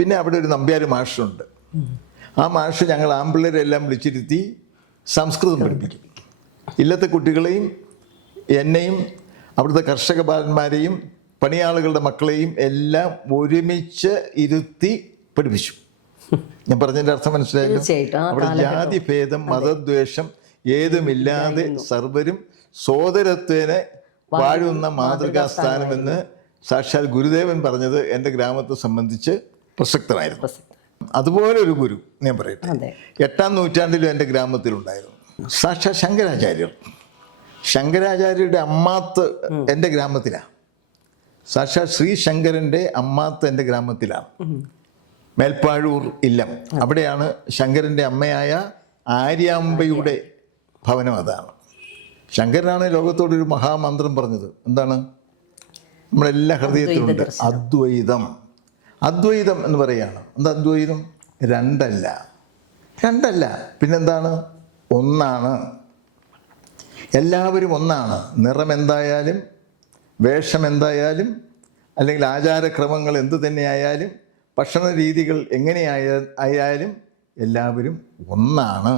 പിന്നെ അവിടെ ഒരു നമ്പ്യാർ മാഷുണ്ട്. ആ മാഷ് ഞങ്ങൾ ആമ്പിള്ളേരെല്ലാം വിളിച്ചിരുത്തി സംസ്കൃതം പഠിപ്പിക്കും. ഇല്ലത്തെ കുട്ടികളെയും എന്നെയും അവിടുത്തെ കർഷക ബാലന്മാരെയും പണിയാളുകളുടെ മക്കളെയും എല്ലാം ഒരുമിച്ച് ഇരുത്തി പഠിപ്പിച്ചു. ഞാൻ പറഞ്ഞതിൻ്റെ അർത്ഥം മനസ്സിലായല്ലോ. അവിടെ ജാതി ഭേദം മതദ്വേഷം ഏതുമില്ലാതെ സർവരും സോദരത്വേന വാഴുന്ന മാതൃകാസ്ഥാനമെന്ന് സാക്ഷാൽ ഗുരുദേവൻ പറഞ്ഞത് എൻ്റെ ഗ്രാമത്തെ സംബന്ധിച്ച് പ്രസക്തമായിരുന്നു. അതുപോലെ ഒരു ഗുരു ഞാൻ പറയട്ടെ, 8-ാം നൂറ്റാണ്ടിലും എൻ്റെ ഗ്രാമത്തിലുണ്ടായിരുന്നു. സാക്ഷാൽ ശങ്കരാചാര്യർ. ശങ്കരാചാര്യരുടെ അമ്മാത്ത് എൻ്റെ ഗ്രാമത്തിലാണ്. സാക്ഷാൽ ശ്രീശങ്കരൻ്റെ അമ്മാത്ത് എൻ്റെ ഗ്രാമത്തിലാണ്. മേൽപ്പാഴൂർ ഇല്ലം, അവിടെയാണ് ശങ്കരൻ്റെ അമ്മയായ ആര്യാമ്പയുടെ ഭവനം. അതാണ് ശങ്കരനാണ് ലോകത്തോടൊരു മഹാമന്ത്രം പറഞ്ഞത്. എന്താണ്? നമ്മളെല്ലാ ഹൃദയത്തിലുണ്ട് അദ്വൈതം. അദ്വൈതം എന്ന് പറയുകയാണ്. എന്താ അദ്വൈതം? രണ്ടല്ല പിന്നെന്താണ്? ഒന്നാണ്. എല്ലാവരും ഒന്നാണ്. നിറം എന്തായാലും, വേഷം എന്തായാലും, അല്ലെങ്കിൽ ആചാരക്രമങ്ങൾ എന്തു തന്നെയായാലും, ഭക്ഷണ രീതികൾ എങ്ങനെയായാലും എല്ലാവരും ഒന്നാണ്.